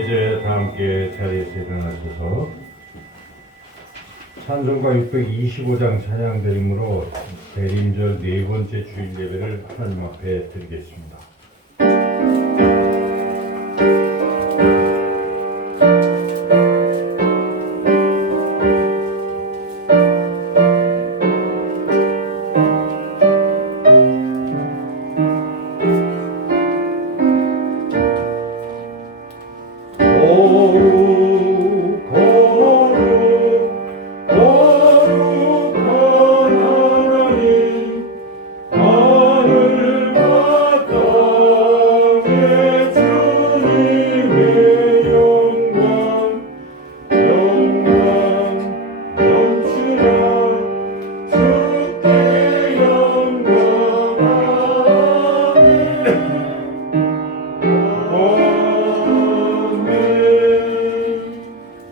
이제 다 함께 자리에서 일어나셔서 찬송가 625장 찬양 드림으로 대림절 네 번째 주일 예배를 하나님 앞에 드리겠습니다.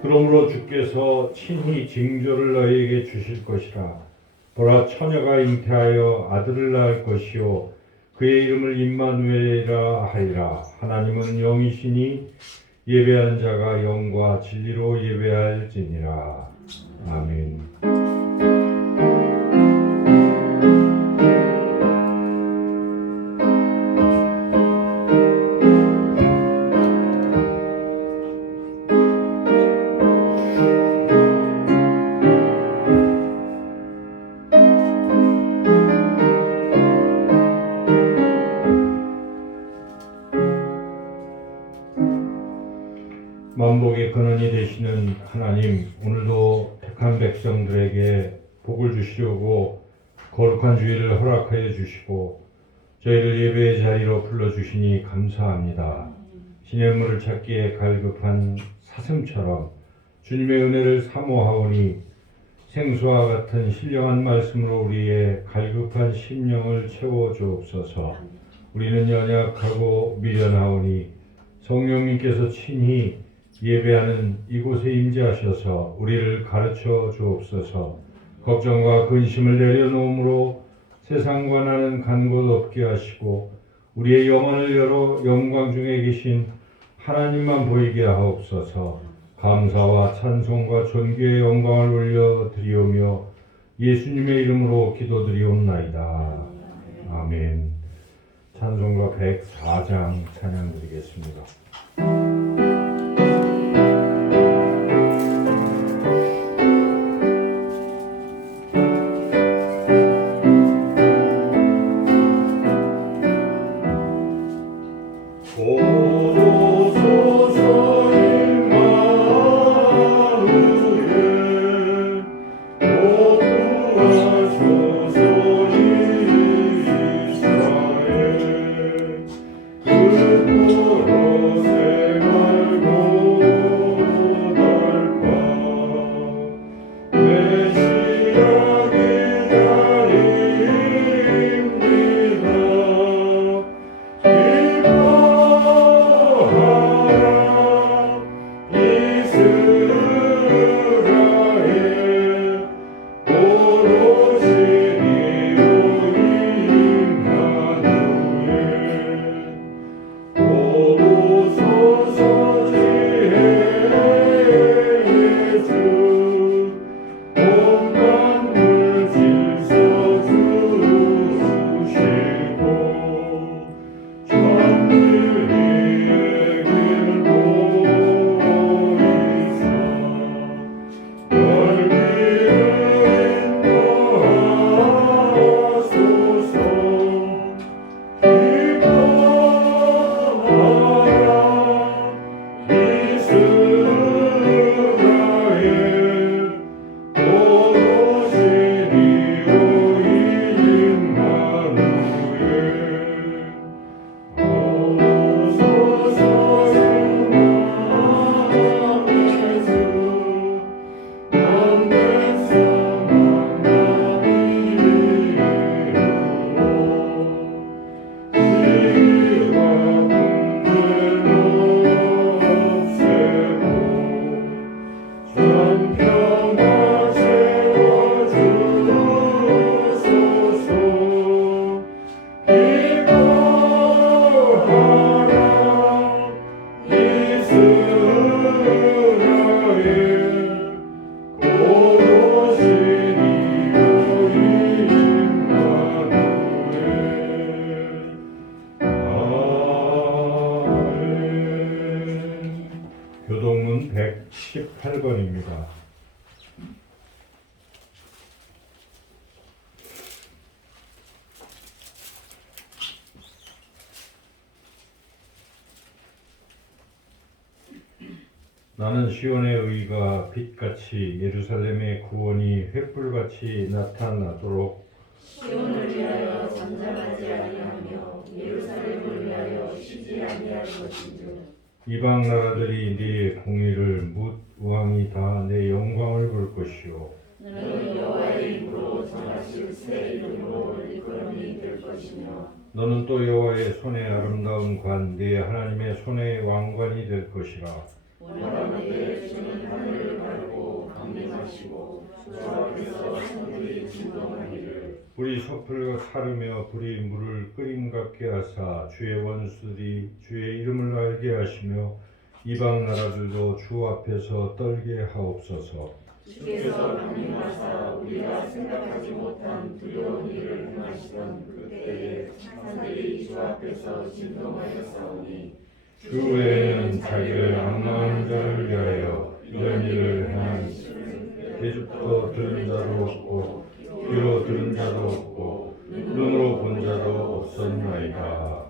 그러므로 주께서 친히 징조를 너희에게 주실 것이라. 보라, 처녀가 잉태하여 아들을 낳을 것이요 그의 이름을 임마누엘이라 하리라. 하나님은 영이시니 예배하는 자가 영과 진리로 예배할지니라. 아멘. 만복의 근원이 되시는 하나님, 오늘도 택한 백성들에게 복을 주시려고 거룩한 주일을 허락하여 주시고 저희를 예배의 자리로 불러주시니 감사합니다. 시냇물을 찾기에 갈급한 사슴처럼 주님의 은혜를 사모하오니 생수와 같은 신령한 말씀으로 우리의 갈급한 심령을 채워주옵소서. 우리는 연약하고 미련하오니 성령님께서 친히 예배하는 이곳에 임재하셔서 우리를 가르쳐 주옵소서. 걱정과 근심을 내려놓음으로 세상과 나는 간 곳 없게 하시고 우리의 영혼을 열어 영광 중에 계신 하나님만 보이게 하옵소서. 감사와 찬송과 존귀의 영광을 올려드리오며 예수님의 이름으로 기도드리옵나이다. 아멘. 찬송가 104장 찬양 드리겠습니다. 그곳에 8번입니다. 나는 시온의 의가 빛같이 예루살렘의 구원이 횃불같이 나타나도록 시온을 위하여 잠잠하지 아니하며 예루살렘을 위하여 쉬지 아니할 것인즉 이방 나라들이 네 공의를 묻 왕이 다 내 영광을 볼 것이요 너는 여호와의 이름으로 정하실 새 이름으로 일컬음이 될 것이며 너는 또 여호와의 손의 아름다운 관 네 하나님의 손의 왕관이 될 것이라. 원하건대 주는 하늘을 가르고 강림하시고 주 앞에서 천들이 진동하기를 불이 섭을 사르며 불이 물을 끓임 같게 하사 주의 원수들이 주의 이름을 알게 하시며 이방 나라들도 주 앞에서 떨게 하옵소서. 주께서 강림하사 우리가 생각하지 못한 두려운 일을 행하시던 그때에 산들이 주 앞에서 진동하였사오니 주 외에는 자기를 악마하는 자를 위하여 이런 일을 행한 대적도 들은 자도 없고 귀로 들은 자도 없고 눈으로 본 자도 없었나이다.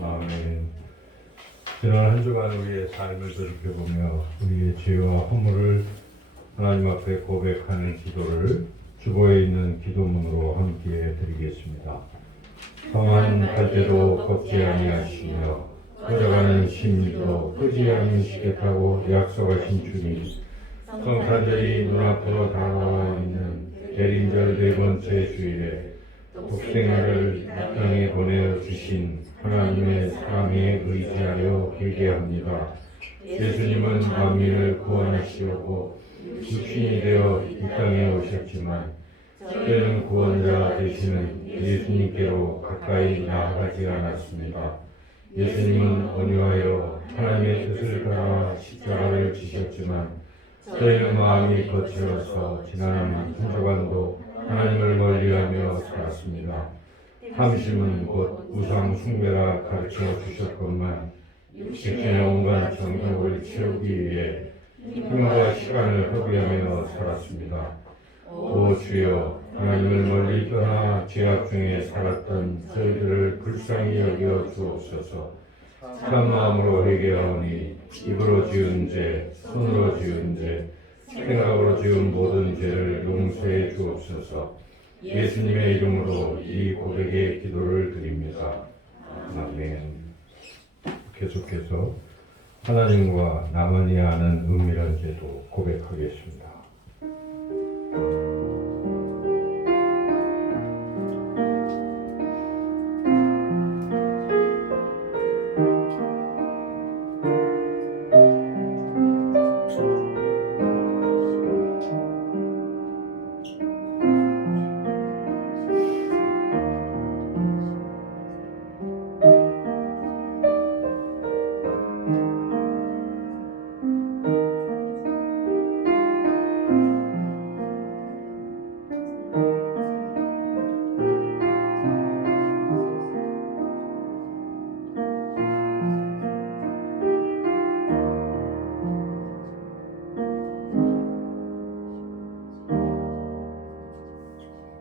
아멘. 지난 한 주간 우리의 삶을 돌이켜보며 우리의 죄와 허물을 하나님 앞에 고백하는 기도를 주보에 있는 기도문으로 함께 드리겠습니다. 성한 갈대도 꺾지 아니하시며 꺼져가는 심리도 끄지 않으시겠다고 약속하신 주님, 성탄절이 눈앞으로 다가와 있는 대림절 네 번째 주일에 독생아를 이 땅에 보내주신 하나님의 사랑에 의지하여 회개합니다. 예수님은 만민을 구원하시려고 육신이 되어 이 땅에 오셨지만 저희는 구원자 되시는 예수님께로 가까이 나아가지 않았습니다. 예수님은 온유하여 하나님의 뜻을 따라 십자가를 지셨지만 저희는 마음이 거칠어서 지난 한 주간도 하나님을 멀리하며 살았습니다. 탐심은 곧 우상 숭배라 가르쳐 주셨건만 육신의 온갖 정욕을 채우기 위해 힘과 시간을 허비하며 살았습니다. 오 주여, 하나님을 멀리 떠나 죄악 중에 살았던 저희들을 불쌍히 여겨 주옵소서. 참 마음으로 회개하오니 입으로 지은 죄, 손으로 지은 죄, 생각으로 지은 모든 죄를 용서해 주옵소서. 예수님의 이름으로 이 고백의 기도를 드립니다. 아멘. 계속해서 하나님과 나만이 아는 은밀한 죄도 고백하겠습니다.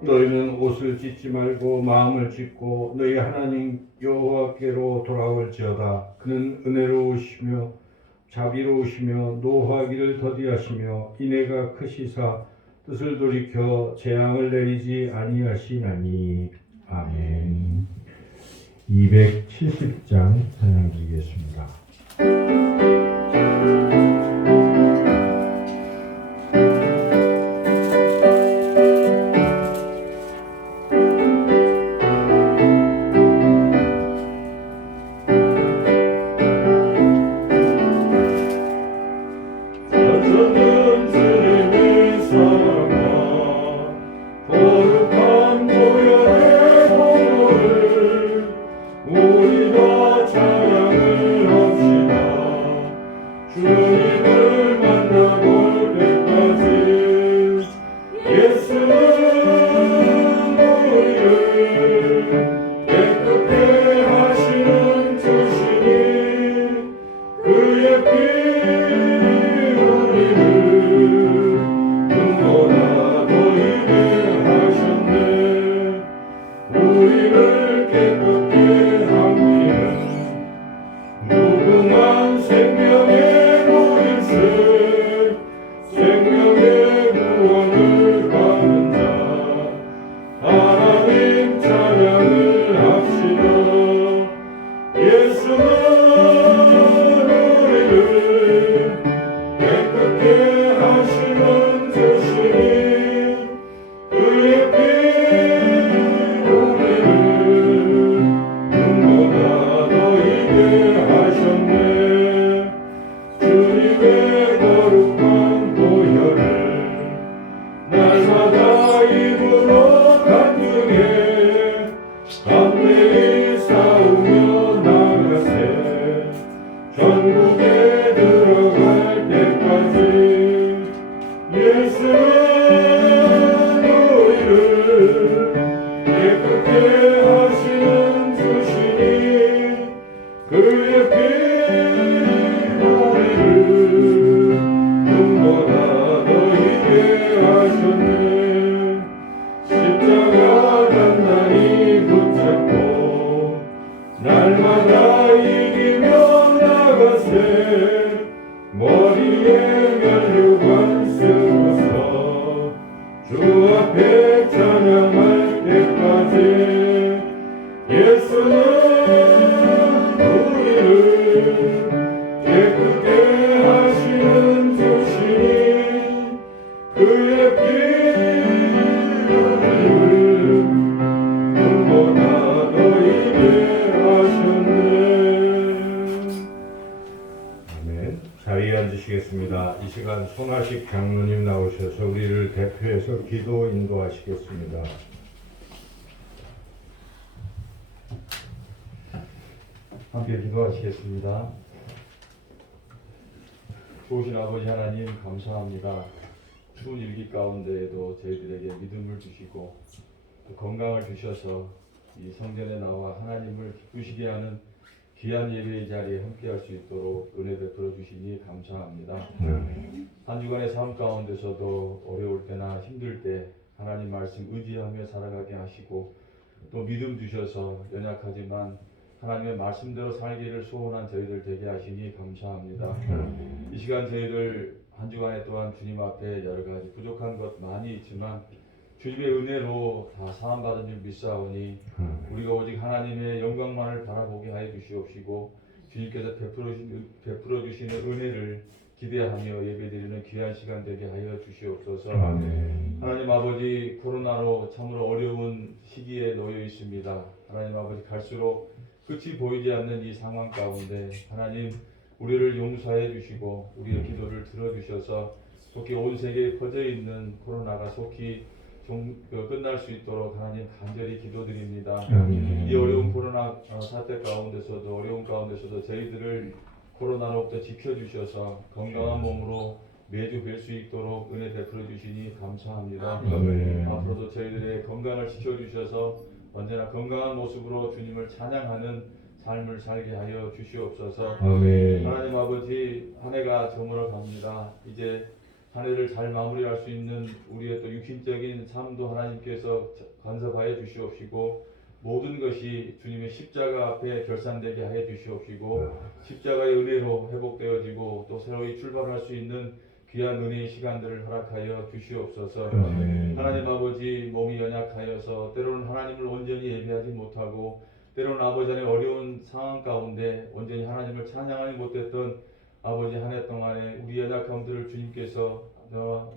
너희는 옷을 찢지 말고 마음을 찢고 너희 하나님 여호와께로 돌아올지어다. 그는 은혜로우시며 자비로우시며 노하기를 더디하시며 인애가 크시사 뜻을 돌이켜 재앙을 내리지 아니하시나니. 아멘. 270장 찬양 드리겠습니다. 그의 피 우리를 자, 이 시간 손아식 장로님 나오셔서 우리를 대표해서 기도 인도하시겠습니다. 함께 기도하시겠습니다. 좋으신 아버지 하나님 감사합니다. 추운 일기 가운데에도 저희들에게 믿음을 주시고 또 건강을 주셔서 이 성전에 나와 하나님을 기쁘시게 하는 귀한 예배의 자리에 함께할 수 있도록 은혜 베풀어 주시니 감사합니다. 한 주간의 삶 가운데서도 어려울 때나 힘들 때 하나님 말씀 의지하며 살아가게 하시고 또 믿음 주셔서 연약하지만 하나님의 말씀대로 살기를 소원한 저희들 되게 하시니 감사합니다. 이 시간 저희들 한 주간에 또한 주님 앞에 여러 가지 부족한 것 많이 있지만 주님의 은혜로 다 사함받은 줄 믿사오니 우리가 오직 하나님의 영광만을 바라보게 하여 주시옵시고 주님께서 베풀어 주시는 은혜를 기대하며 예배드리는 귀한 시간 되게 하여 주시옵소서. 하나님 아버지, 코로나로 참으로 어려운 시기에 놓여 있습니다. 하나님 아버지, 갈수록 끝이 보이지 않는 이 상황 가운데 하나님 우리를 용서해 주시고 우리의 기도를 들어주셔서 속히 온 세계에 퍼져 있는 코로나가 속히 끝날 수 있도록 하나님 간절히 기도드립니다. 이 어려운 코로나 사태 가운데서도 어려운 가운데서도 저희들을 코로나로부터 지켜주셔서 건강한 몸으로 매주 뵐 수 있도록 은혜 베풀어 주시니 감사합니다. 앞으로도 저희들의 건강을 지켜주셔서 언제나 건강한 모습으로 주님을 찬양하는 삶을 살게 하여 주시옵소서. 하나님 아버지, 한 해가 저물어 갑니다. 이제 한 해를 잘 마무리할 수 있는 우리의 또 육신적인 삶도 하나님께서 간섭하여 주시옵시고 모든 것이 주님의 십자가 앞에 결산되게 하여 주시옵시고 십자가의 은혜로 회복되어지고 또 새로이 출발할 수 있는 귀한 은혜의 시간들을 허락하여 주시옵소서. 하나님 아버지, 몸이 연약하여서 때로는 하나님을 온전히 예배하지 못하고 때로는 아버지 안에 어려운 상황 가운데 온전히 하나님을 찬양하지 못했던 아버지 한 해 동안에 우리 연약함들을 주님께서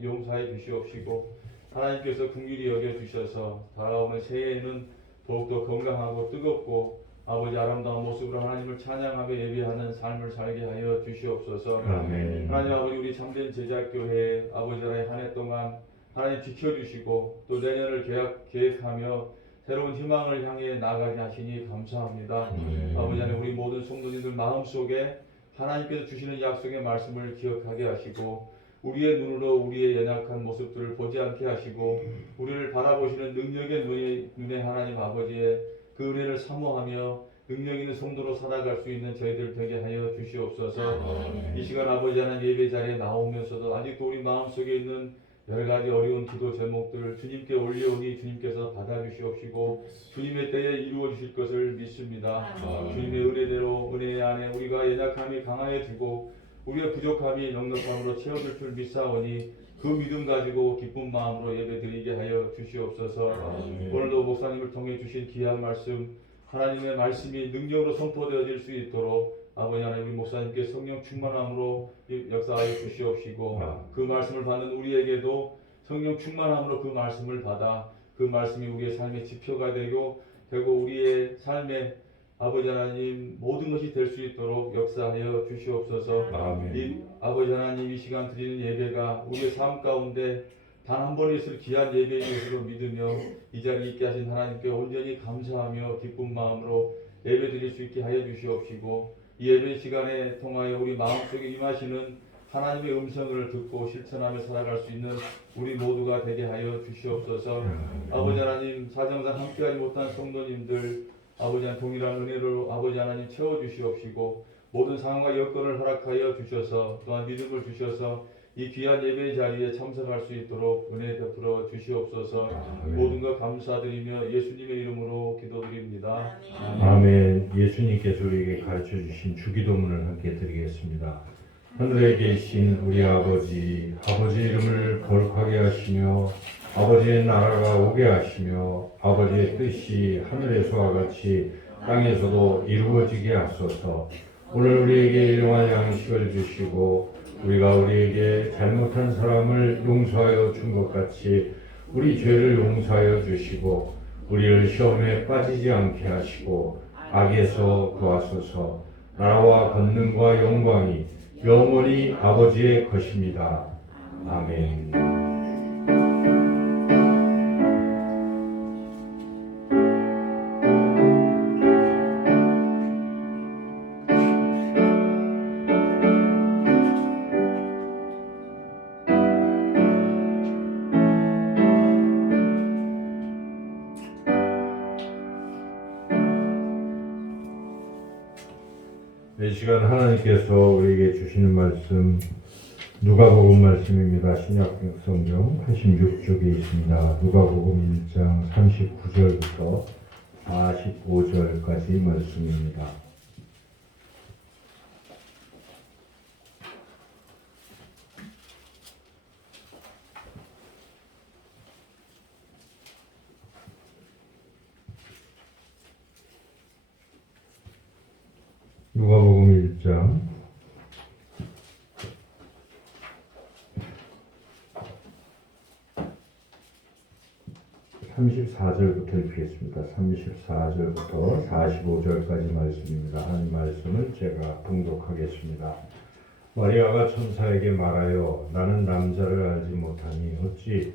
용서해 주시옵시고 하나님께서 긍휼히 여겨 주셔서 다가오는 새해에는 더욱더 건강하고 뜨겁고 아버지 아름다운 모습으로 하나님을 찬양하며 예배하는 삶을 살게 하여 주시옵소서. 하나님 아버지, 우리 참된 제자교회 아버지 하나님 한 해 동안 하나님 지켜주시고 또 내년을 계획하며 새로운 희망을 향해 나아가게 하시니 감사합니다. 아버지 하나님, 우리 모든 성도님들 마음속에 하나님께서 주시는 약속의 말씀을 기억하게 하시고 우리의 눈으로 우리의 연약한 모습들을 보지 않게 하시고 우리를 바라보시는 능력의 눈에 하나님 아버지의 그 은혜를 사모하며 능력 있는 성도로 살아갈 수 있는 저희들 되게 하여 주시옵소서. 이 시간 아버지 하나님 예배 자리에 나오면서도 아직도 우리 마음속에 있는 여러 가지 어려운 기도 제목들 주님께 올려오니 주님께서 받아주시옵시고 주님의 때에 이루어 주실 것을 믿습니다. 주님의 은혜대로 은혜 안에 우리가 연약함이 강화해지고 우리의 부족함이 넉넉함으로 채워질 줄 믿사오니 그 믿음 가지고 기쁜 마음으로 예배드리게 하여 주시옵소서. 오늘도 목사님을 통해 주신 귀한 말씀, 하나님의 말씀이 능력으로 선포되어질 수 있도록 아버지 하나님, 우리 목사님께 성령 충만함으로 역사하여 주시옵시고 그 말씀을 받는 우리에게도 성령 충만함으로 그 말씀을 받아 그 말씀이 우리의 삶의 지표가 되고 우리의 삶에 아버지 하나님 모든 것이 될 수 있도록 역사하여 주시옵소서. 아버지 하나님, 이 시간 드리는 예배가 우리의 삶 가운데 단 한 번에 있을 귀한 예배의 것으로 믿으며 이 자리에 있게 하신 하나님께 온전히 감사하며 기쁜 마음으로 예배 드릴 수 있게 하여 주시옵시고 이 예배 시간에 통하여 우리 마음속에 임하시는 하나님의 음성을 듣고 실천하며 살아갈 수 있는 우리 모두가 되게 하여 주시옵소서. 아버지 하나님, 사정상 함께하지 못한 성도님들 아버지 하나님 동일한 은혜로 아버지 하나님 채워주시옵시고 모든 상황과 여건을 허락하여 주셔서 또한 믿음을 주셔서 이 귀한 예배 자리에 참석할 수 있도록 은혜 베풀어 주시옵소서. 모든 것 감사드리며 예수님의 이름으로 기도드립니다. 아멘. 예수님께서 우리에게 가르쳐 주신 주기도문을 함께 드리겠습니다. 하늘에 계신 우리 아버지 이름을 거룩하게 하시며 아버지의 나라가 오게 하시며 아버지의 뜻이 하늘에서와 같이 땅에서도 이루어지게 하소서. 오늘 우리에게 일용할 양식을 주시고 우리가 우리에게 잘못한 사람을 용서하여 준 것 같이 우리 죄를 용서하여 주시고 우리를 시험에 빠지지 않게 하시고 악에서 구하소서. 나라와 권능과 영광이 영원히 아버지의 것입니다. 아멘. 이 시간 하나님께서 우리에게 주시는 말씀 누가복음 말씀입니다. 신약 성경 86쪽에 있습니다. 누가복음 1장 39절부터 45절까지 말씀입니다. 누가복음 1장 34절부터 읽겠습니다. 34절부터 45절까지 말씀입니다. 한 말씀을 제가 봉독하겠습니다. 마리아가 천사에게 말하여 나는 남자를 알지 못하니 어찌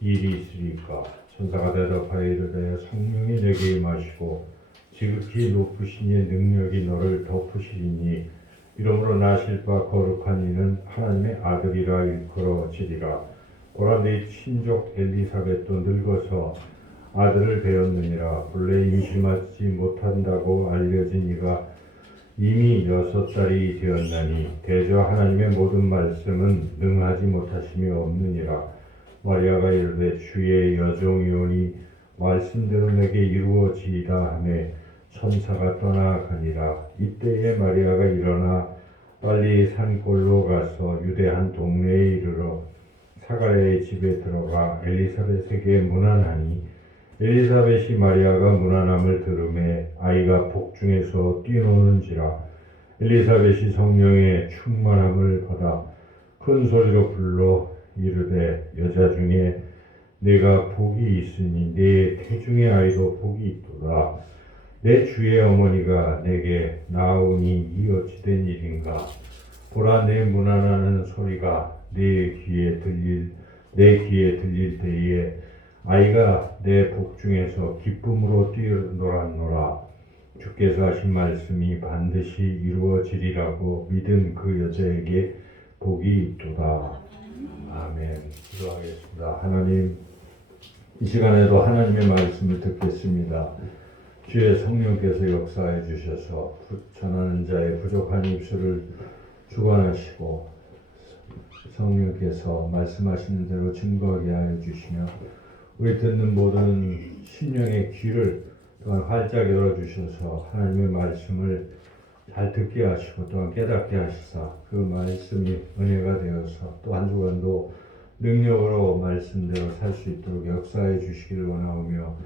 일이 있으리까? 천사가 대답하여 이르되 성령이 내게 임하시고 지극히 높으신 이의 능력이 너를 덮으시리니 이러므로 나실 바 거룩한 이는 하나님의 아들이라 일컬어지리라. 보라 네 친족 엘리사벳도 늙어서 아들을 배었느니라. 본래 임신하지 못한다고 알려진 이가 이미 6달이 되었나니 대저 하나님의 모든 말씀은 능하지 못하심이 없느니라. 마리아가 이르되 주의 여종이오니 말씀대로 내게 이루어지이다 하매 천사가 떠나가니라. 이때에 마리아가 일어나 빨리 산골로 가서 유대 한 동네에 이르러 사가랴의 집에 들어가 엘리사벳에게 문안하니 엘리사벳이 마리아가 문안함을 들으매 아이가 복중에서 뛰노는지라. 엘리사벳이 성령의 충만함을 받아 큰 소리로 불러 이르되 여자 중에 내가 복이 있으니 내 태중의 아이도 복이 있도다. 내 주의 어머니가 내게 나오니 이 어찌된 일인가? 보라 내 문안하는 소리가 내 귀에 들릴 때에 아이가 내 복중에서 기쁨으로 뛰놀았노라. 주께서 하신 말씀이 반드시 이루어지리라고 믿은 그 여자에게 복이 있도다. 아멘. 기도하겠습니다. 하나님, 이 시간에도 하나님의 말씀을 듣겠습니다. 주의 성령께서 역사해 주셔서 전하는 자의 부족한 입술을 주관하시고 성령께서 말씀하시는 대로 증거하게 하여 주시며 우리 듣는 모든 심령의 귀를 또한 활짝 열어주셔서 하나님의 말씀을 잘 듣게 하시고 또한 깨닫게 하시사 그 말씀이 은혜가 되어서 또 한 주간도 능력으로 말씀대로 살 수 있도록 역사해 주시기를 원하오며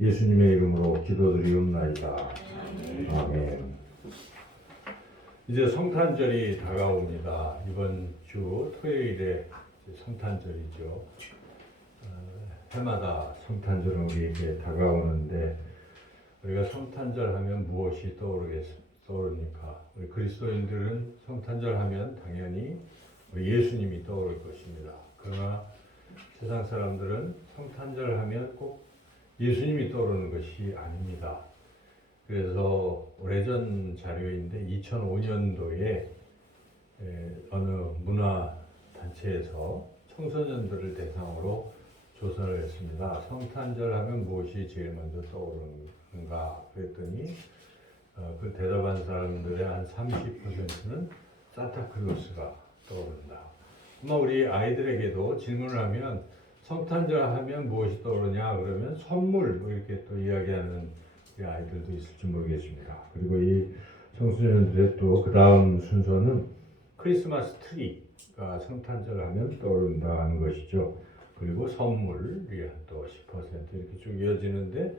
예수님의 이름으로 기도드리옵나이다. 아멘. 이제 성탄절이 다가옵니다. 이번 주 토요일에 성탄절이죠. 해마다 성탄절은 우리에게 다가오는데 우리가 성탄절 하면 무엇이 떠오르니까? 우리 그리스도인들은 성탄절 하면 당연히 우리 예수님이 떠오를 것입니다. 그러나 세상 사람들은 성탄절 하면 꼭 예수님이 떠오르는 것이 아닙니다. 그래서 오래전 자료인데 2005년도에 어느 문화단체에서 청소년들을 대상으로 조사를 했습니다. 성탄절 하면 무엇이 제일 먼저 떠오르는가 그랬더니 그 대답한 사람들의 한 30%는 산타클로스가 떠오른다. 아마 우리 아이들에게도 질문을 하면 성탄절 하면 무엇이 떠오르냐 그러면 선물 뭐 이렇게 또 이야기하는 아이들도 있을지 모르겠습니다. 그리고 이 청소년들의 또 그 다음 순서는 크리스마스 트리가 성탄절 하면 떠오른다는 것이죠. 그리고 선물이 또 10% 이렇게 쭉 이어지는데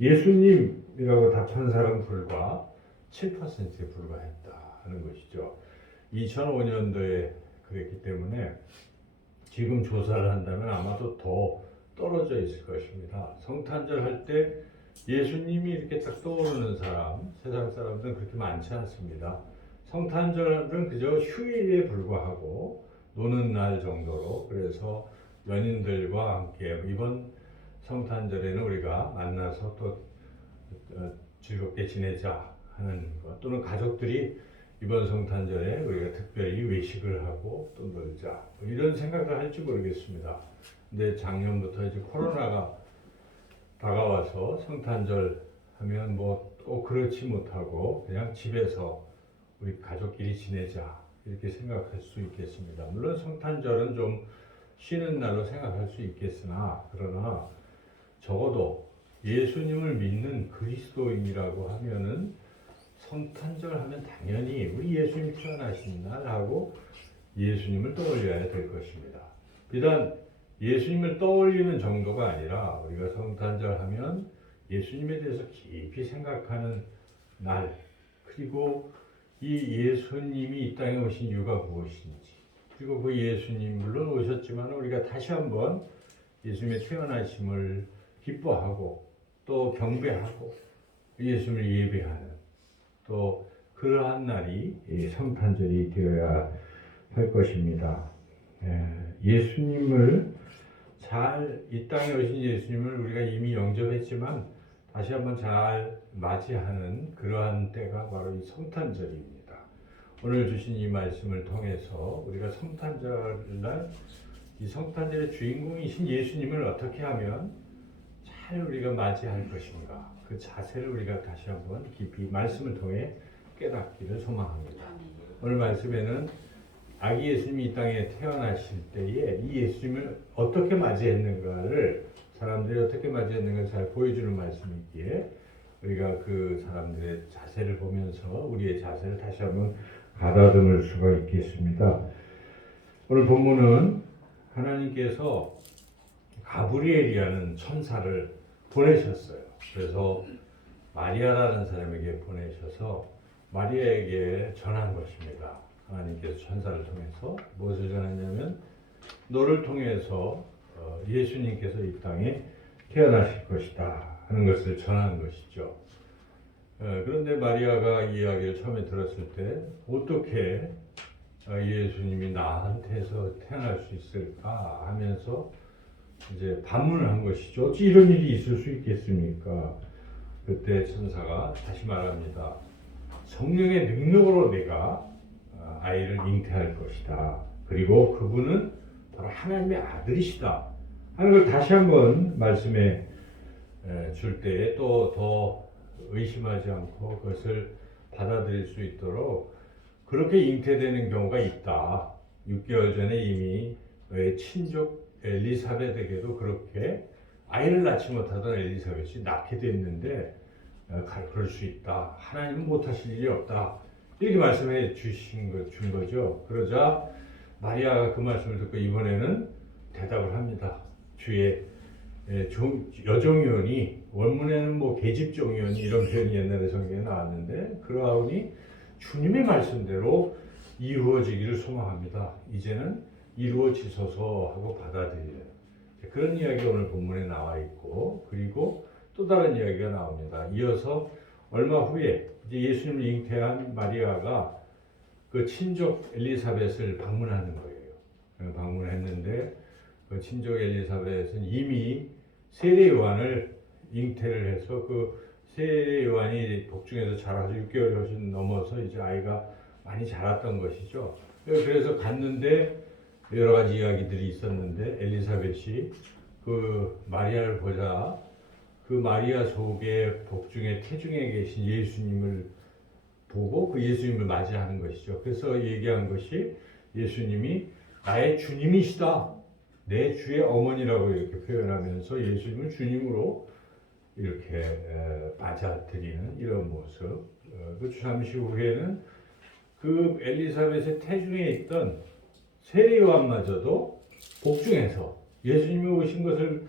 예수님이라고 답한 사람은 불과 7%에 불과했다는 것이죠. 2005년도에 그랬기 때문에 지금 조사를 한다면 아마도 더 떨어져 있을 것입니다. 성탄절 할 때 예수님이 이렇게 딱 떠오르는 사람, 세상 사람들은 그렇게 많지 않습니다. 성탄절은 그저 휴일에 불과하고 노는 날 정도로, 그래서 연인들과 함께 이번 성탄절에는 우리가 만나서 또 즐겁게 지내자 하는 것, 또는 가족들이 이번 성탄절에 우리가 특별히 외식을 하고 또 놀자, 뭐 이런 생각을 할지 모르겠습니다. 근데 작년부터 이제 코로나가 다가와서 성탄절 하면 뭐 꼭 그렇지 못하고 그냥 집에서 우리 가족끼리 지내자 이렇게 생각할 수 있겠습니다. 물론 성탄절은 좀 쉬는 날로 생각할 수 있겠으나, 그러나 적어도 예수님을 믿는 그리스도인이라고 하면은 성탄절 하면 당연히 우리 예수님 태어나신 날하고 예수님을 떠올려야 될 것입니다. 비단 예수님을 떠올리는 정도가 아니라 우리가 성탄절 하면 예수님에 대해서 깊이 생각하는 날, 그리고 이 예수님이 이 땅에 오신 이유가 무엇인지, 그리고 그 예수님 물론 오셨지만 우리가 다시 한번 예수님의 태어나심을 기뻐하고 또 경배하고 예수님을 예배하는, 또 그러한 날이 성탄절이 되어야 할 것입니다. 예수님을 이 땅에 오신 예수님을 우리가 이미 영접했지만 다시 한번 잘 맞이하는 그러한 때가 바로 이 성탄절입니다. 오늘 주신 이 말씀을 통해서 우리가 성탄절날 이 성탄절의 주인공이신 예수님을 어떻게 하면 잘 우리가 맞이할 것인가, 그 자세를 우리가 다시 한번 깊이 말씀을 통해 깨닫기를 소망합니다. 오늘 말씀에는 아기 예수님이 이 땅에 태어나실 때에 이 예수님을 어떻게 맞이했는가를, 사람들이 어떻게 맞이했는가를 잘 보여주는 말씀이 있기에 우리가 그 사람들의 자세를 보면서 우리의 자세를 다시 한번 가다듬을 수가 있겠습니다. 오늘 본문은 하나님께서 가브리엘이라는 천사를 보내셨어요. 그래서 마리아라는 사람에게 보내셔서 마리아에게 전한 것입니다. 하나님께서 천사를 통해서 무엇을 전했냐면 너를 통해서 예수님께서 이 땅에 태어나실 것이다 하는 것을 전한 것이죠. 그런데 마리아가 이 이야기를 처음에 들었을 때 어떻게 예수님이 나한테서 태어날 수 있을까 하면서 이제 반문을 한 것이죠. 어찌 이런 일이 있을 수 있겠습니까? 그때 천사가 다시 말합니다. 성령의 능력으로 내가 아이를 잉태할 것이다. 그리고 그분은 바로 하나님의 아들이시다 하는 걸 다시 한번 말씀해 줄 때에 또 더 의심하지 않고 그것을 받아들일 수 있도록 그렇게 잉태되는 경우가 있다. 6개월 전에 이미 친족 엘리사벳에게도 그렇게 아이를 낳지 못하던 엘리사벳이 낳게 됐는데 그럴 수 있다. 하나님은 못하실 일이 없다. 이렇게 말씀해 준 거죠. 그러자 마리아가 그 말씀을 듣고 이번에는 대답을 합니다. 주의 여종이오니, 원문에는 뭐 계집종이오니 이런 표현이 옛날에 성경에 나왔는데, 그러하오니 주님의 말씀대로 이루어지기를 소망합니다. 이제는 이루어지소서 하고 받아들여요. 그런 이야기가 오늘 본문에 나와 있고, 그리고 또 다른 이야기가 나옵니다. 이어서 얼마 후에 이제 예수님을 잉태한 마리아가 그 친족 엘리사벳을 방문하는 거예요. 방문했는데 그 친족 엘리사벳은 이미 세례 요한을 잉태를 해서 그 세례 요한이 복중에서 자라서 6개월이 훨씬 넘어서 이제 아이가 많이 자랐던 것이죠. 그래서 갔는데 여러 가지 이야기들이 있었는데 엘리사벳이 그 마리아를 보자 그 마리아 속에 복중에 태중에 계신 예수님을 보고 그 예수님을 맞이하는 것이죠. 그래서 얘기한 것이 예수님이 나의 주님이시다. 내 주의 어머니라고 이렇게 표현하면서 예수님을 주님으로 이렇게 맞아들이는 이런 모습. 그 잠시 후에는 그 엘리사벳의 태중에 있던 세례 요한마저도 복중에서 예수님이 오신 것을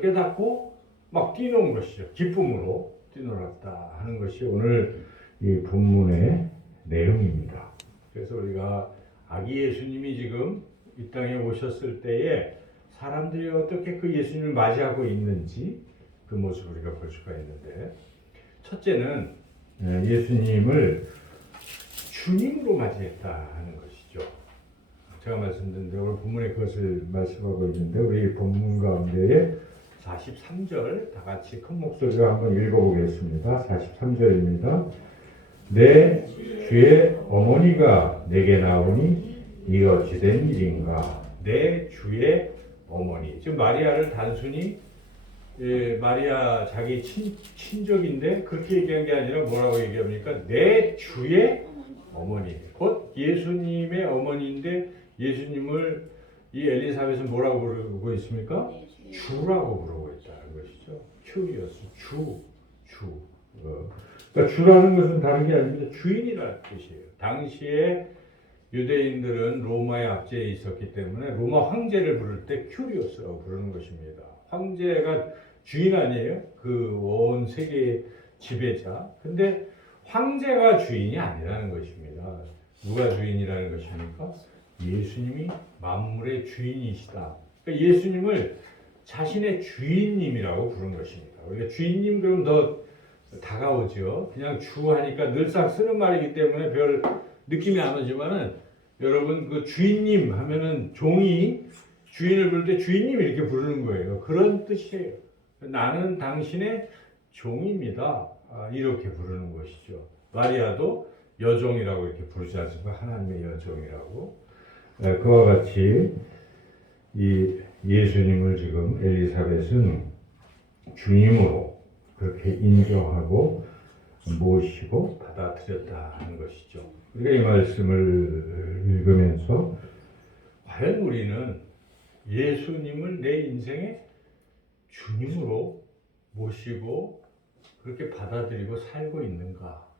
깨닫고 막 뛰노는 것이죠. 기쁨으로 뛰놀았다 하는 것이 오늘 이 본문의 내용입니다. 그래서 우리가 아기 예수님이 지금 이 땅에 오셨을 때에 사람들이 어떻게 그 예수님을 맞이하고 있는지 그 모습을 우리가 볼 수가 있는데, 첫째는 예수님을 주님으로 맞이했다 하는 것이죠. 제가 말씀드린 대로 오늘 본문에 그것을 말씀하고 있는데 우리 본문 가운데에 43절 다 같이 큰 목소리로 한번 읽어보겠습니다. 43절입니다. 내 주의 어머니가 내게 나오니 이 어찌 된 일인가. 내 주의 어머니. 지금 마리아를 단순히 마리아 자기 친족인데 그렇게 얘기한 게 아니라 뭐라고 얘기합니까? 내 주의 어머니. 곧 예수님의 어머니인데 예수님을 이 엘리사벳은 뭐라고 부르고 있습니까? 주라고 부르고 있다는 것이죠. 큐리어스, 주. 그러니까 주라는 것은 다른 게 아닙니다. 주인이라는 뜻이에요. 당시에 유대인들은 로마의 압제에 있었기 때문에 로마 황제를 부를 때 큐리오스라고 부르는 것입니다. 황제가 주인 아니에요? 그 온 세계의 지배자. 근데 황제가 주인이 아니라는 것입니다. 누가 주인이라는 것입니까? 예수님이 만물의 주인이시다. 그러니까 예수님을 자신의 주인님이라고 부른 것입니다. 우리가 주인님 그럼 더 다가오죠. 그냥 주 하니까 늘상 쓰는 말이기 때문에 별 느낌이 안 오지만은 여러분 그 주인님 하면은 종이 주인을 부를 때 주인님 이렇게 부르는 거예요. 그런 뜻이에요. 나는 당신의 종입니다. 이렇게 부르는 것이죠. 마리아도 여종이라고 이렇게 부르지 않습니까? 하나님의 여종이라고. 그와 같이 이 예수님을 지금 엘리사벳은 주님으로 그렇게 인정하고 모시고 받아들였다는 것이죠. 우리가 이 말씀을 읽으면서 과연 우리는 예수님을 내 인생의 주님으로 모시고 그렇게 받아들이고 살고 있는가?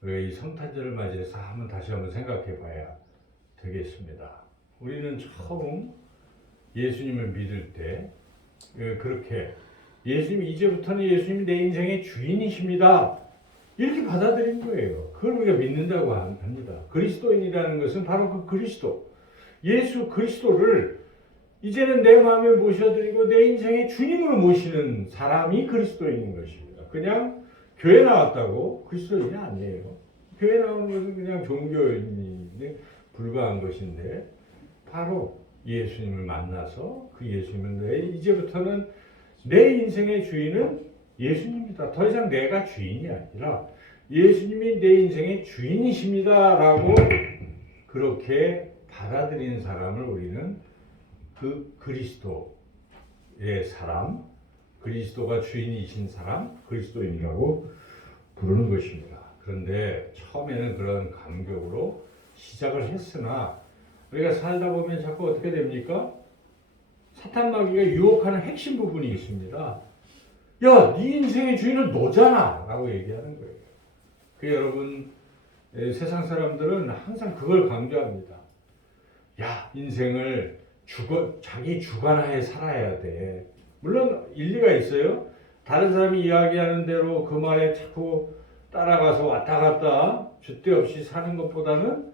우리가 이 성탄절을 맞이해서 다시 한번 생각해 봐야 되겠습니다. 우리는 처음 예수님을 믿을 때 그렇게 예수님 이제부터는 예수님이 내 인생의 주인이십니다. 이렇게 받아들인 거예요. 그걸 우리가 믿는다고 합니다. 그리스도인이라는 것은 바로 그 그리스도, 예수 그리스도를 이제는 내 마음에 모셔드리고 내 인생의 주님으로 모시는 사람이 그리스도인인 것입니다. 그냥 교회 나왔다고 그리스도인이 아니에요. 교회 나오는 것은 그냥 종교인에 불과한 것인데 바로 예수님을 만나서 그 예수님은 이제부터는 내 인생의 주인은 예수님이다. 더 이상 내가 주인이 아니라 예수님이 내 인생의 주인이십니다라고 그렇게 받아들인 사람을 우리는 그 그리스도의 사람, 그리스도가 주인이신 사람, 그리스도인이라고 부르는 것입니다. 그런데 처음에는 그런 감격으로 시작을 했으나 우리가 살다 보면 자꾸 어떻게 됩니까? 사탄 마귀가 유혹하는 핵심 부분이 있습니다. 야, 네 인생의 주인은 너잖아 라고 얘기하는 거예요. 여러분 세상 사람들은 항상 그걸 강조합니다. 야, 인생을 자기 주관하에 살아야 돼. 물론 일리가 있어요. 다른 사람이 이야기하는 대로 그 말에 자꾸 따라가서 왔다 갔다 줏대 없이 사는 것보다는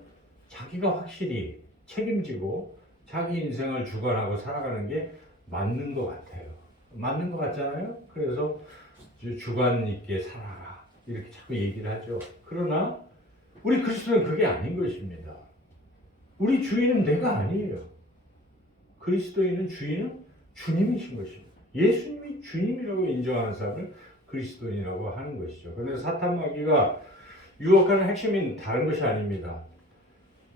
자기가 확실히 책임지고 자기 인생을 주관하고 살아가는 게 맞는 것 같아요. 맞는 것 같잖아요. 그래서 주관 있게 살아라 이렇게 자꾸 얘기를 하죠. 그러나 우리 그리스도는 그게 아닌 것입니다. 우리 주인은 내가 아니에요. 그리스도인은 주인은 주님이신 것입니다. 예수님이 주님이라고 인정하는 사람을 그리스도인이라고 하는 것이죠. 그런데 사탄 마귀가 유혹하는 핵심은 다른 것이 아닙니다.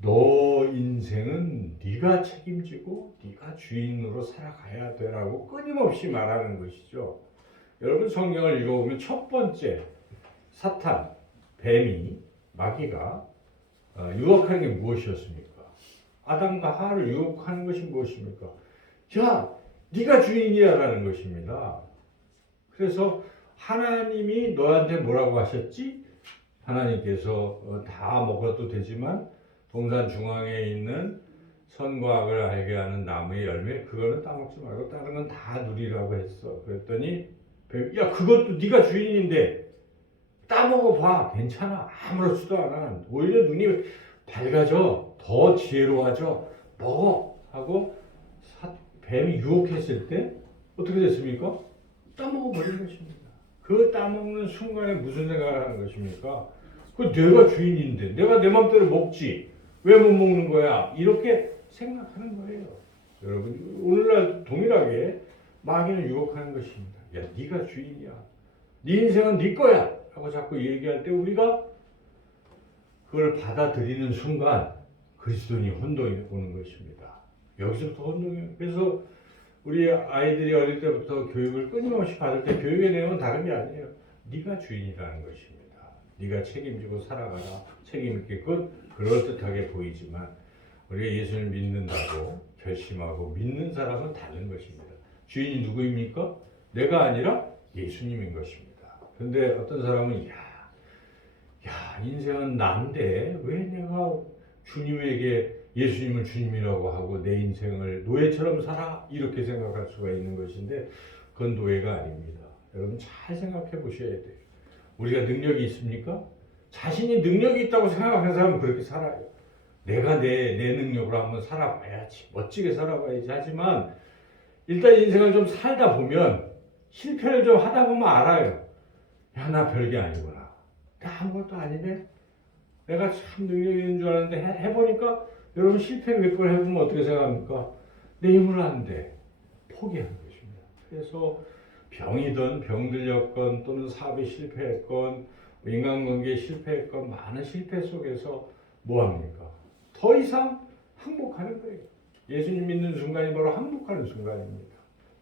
너 인생은 네가 책임지고 네가 주인으로 살아가야 되라고 끊임없이 말하는 것이죠. 여러분 성경을 읽어보면 첫 번째 사탄, 뱀이, 마귀가 유혹하는 게 무엇이었습니까? 아담과 하와를 유혹하는 것이 무엇입니까? 야, 네가 주인이야라는 것입니다. 그래서 하나님이 너한테 뭐라고 하셨지? 하나님께서 다 먹어도 되지만 동산 중앙에 있는 선과 악을 알게 하는 나무의 열매 그거는 따먹지 말고 다른 건 다 누리라고 했어. 그랬더니 야, 그것도 네가 주인인데 따먹어 봐. 괜찮아. 아무렇지도 않아. 오히려 눈이 밝아져. 더 지혜로워져. 먹어. 하고 뱀이 유혹했을 때 어떻게 됐습니까? 따먹어 버린 것입니다. 그 따먹는 순간에 무슨 생각을 하는 것입니까? 그 내가 주인인데 내가 내 맘대로 먹지 왜 못 먹는 거야? 이렇게 생각하는 거예요. 여러분 오늘날 동일하게 마귀는 유혹하는 것입니다. 야 네가 주인이야. 네 인생은 네 거야. 하고 자꾸 얘기할 때 우리가 그걸 받아들이는 순간 그리스도인이 혼동이 오는 것입니다. 여기서부터 혼동이에요. 그래서 우리 아이들이 어릴 때부터 교육을 끊임없이 받을 때 교육의 내용은 다른 게 아니에요. 네가 주인이라는 것입니다. 네가 책임지고 살아가라. 책임 있게 그럴듯하게 보이지만 우리가 예수를 믿는다고 결심하고 믿는 사람은 다른 것입니다. 주인이 누구입니까? 내가 아니라 예수님인 것입니다. 그런데 어떤 사람은 인생은 난데 왜 내가 주님에게 예수님을 주님이라고 하고 내 인생을 노예처럼 살아? 이렇게 생각할 수가 있는 것인데 그건 노예가 아닙니다. 여러분 잘 생각해 보셔야 돼요. 우리가 능력이 있습니까? 자신이 능력이 있다고 생각하는 사람은 그렇게 살아요. 내가 내 능력으로 한번 살아봐야지. 멋지게 살아봐야지. 하지만 일단 인생을 좀 살다 보면 실패를 좀 하다 보면 알아요. 야, 나 별게 아니구나. 나 아무것도 아니네. 내가 참 능력이 있는 줄 알았는데 해보니까 여러분 실패 몇 번 해보면 어떻게 생각합니까? 내 힘으로 안 돼. 포기하는 것입니다. 그래서 병이든 병들렸건 또는 사업에 실패했건 인간관계에 실패했건 많은 실패 속에서 뭐합니까? 더 이상 항복하는 거예요. 예수님 믿는 순간이 바로 항복하는 순간입니다.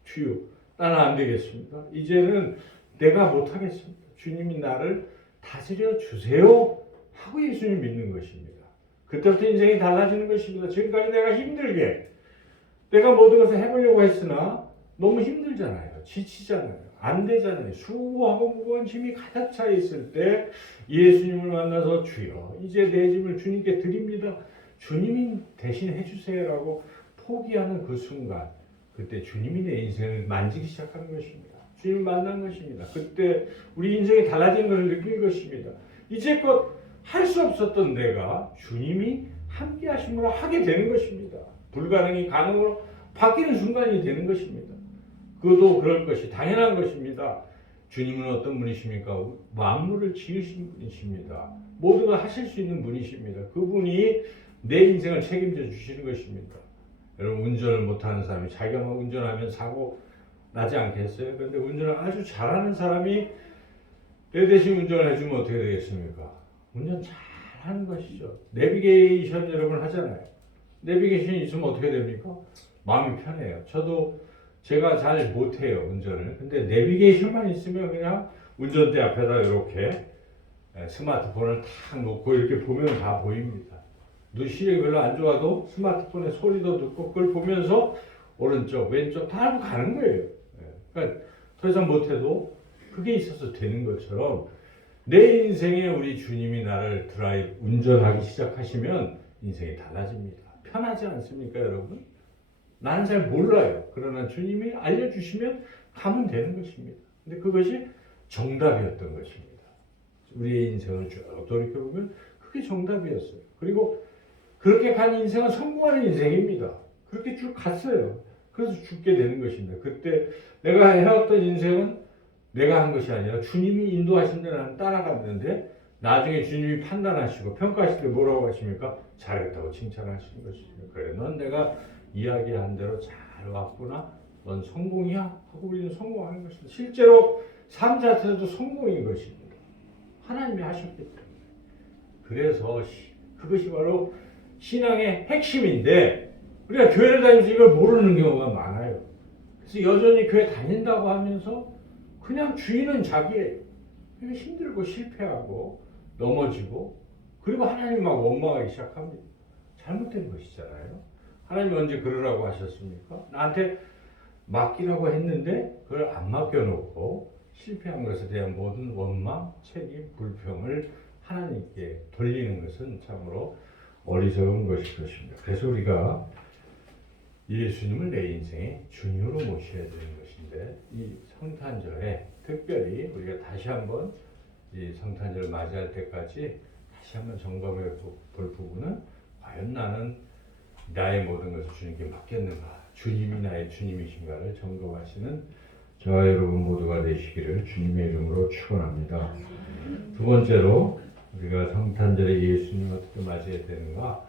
주여 나는 안 되겠습니다. 이제는 내가 못하겠습니다. 주님이 나를 다스려 주세요 하고 예수님 믿는 것입니다. 그때부터 인생이 달라지는 것입니다. 지금까지 내가 힘들게 내가 모든 것을 해보려고 했으나 너무 힘들잖아요. 지치잖아요. 안 되잖아요. 수고하고 무거운 짐이 가득 차 있을 때 예수님을 만나서 주여 이제 내 짐을 주님께 드립니다. 주님이 대신 해주세요라고 포기하는 그 순간 그때 주님이 내 인생을 만지기 시작하는 것입니다. 주님 만난 것입니다. 그때 우리 인생이 달라진 것을 느낀 것입니다. 이제껏 할 수 없었던 내가 주님이 함께 하심으로 하게 되는 것입니다. 불가능이 가능으로 바뀌는 순간이 되는 것입니다. 그것도 그럴 것이 당연한 것입니다. 주님은 어떤 분이십니까? 만물을 지으신 분이십니다. 모든 걸 하실 수 있는 분이십니다. 그분이 내 인생을 책임져 주시는 것입니다. 여러분 운전을 못하는 사람이 자기가 막 운전하면 사고 나지 않겠어요? 그런데 운전을 아주 잘하는 사람이 내 대신 운전을 해주면 어떻게 되겠습니까? 운전 잘하는 것이죠. 내비게이션 여러분 하잖아요. 내비게이션이 있으면 어떻게 됩니까? 마음이 편해요. 저도 제가 잘 못해요 운전을. 근데 내비게이션만 있으면 그냥 운전대 앞에다 이렇게 스마트폰을 탁 놓고 이렇게 보면 다 보입니다. 눈 시력이 별로 안 좋아도 스마트폰의 소리도 듣고 그걸 보면서 오른쪽 왼쪽 다 알고 가는 거예요. 그러니까 더 이상 못해도 그게 있어서 되는 것처럼 내 인생에 우리 주님이 나를 운전하기 시작하시면 인생이 달라집니다. 편하지 않습니까 여러분? 나는 잘 몰라요. 그러나 주님이 알려주시면 가면 되는 것입니다. 근데 그것이 정답이었던 것입니다. 우리의 인생을 쭉 돌이켜보면 그게 정답이었어요. 그리고 그렇게 간 인생은 성공하는 인생입니다. 그렇게 쭉 갔어요. 그래서 죽게 되는 것입니다. 그때 내가 해왔던 인생은 내가 한 것이 아니라 주님이 인도하신 데 나는 따라갔는데 나중에 주님이 판단하시고 평가하실 때 뭐라고 하십니까? 잘했다고 칭찬하시는 것입니다. 그래, 넌 내가 이야기한 대로 잘 왔구나. 넌 성공이야? 하고 우리는 성공하는 것입니다. 실제로 삶 자체도 성공인 것입니다. 하나님이 하셨기 때문에. 그래서 그것이 바로 신앙의 핵심인데 우리가 교회를 다니면서 이걸 모르는 경우가 많아요. 그래서 여전히 교회 다닌다고 하면서 그냥 주인은 자기예요. 힘들고 실패하고 넘어지고 그리고 하나님 막 원망하기 시작합니다. 잘못된 것이잖아요. 하나님 언제 그러라고 하셨습니까? 나한테 맡기라고 했는데 그걸 안 맡겨놓고 실패한 것에 대한 모든 원망, 책임, 불평을 하나님께 돌리는 것은 참으로 어리석은 것일 것입니다. 그래서 우리가 예수님을 내 인생의 주님으로 모셔야 되는 것인데 이 성탄절에 특별히 우리가 다시 한번 이 성탄절을 맞이할 때까지 다시 한번 점검해 볼 부분은 과연 나는 나의 모든 것을 주님께 맡겼는가, 주님이 나의 주님이신가를 점검하시는 저와 여러분 모두가 되시기를 주님의 이름으로 축원합니다. 두 번째로 우리가 성탄절에 예수님 어떻게 맞이해야 되는가?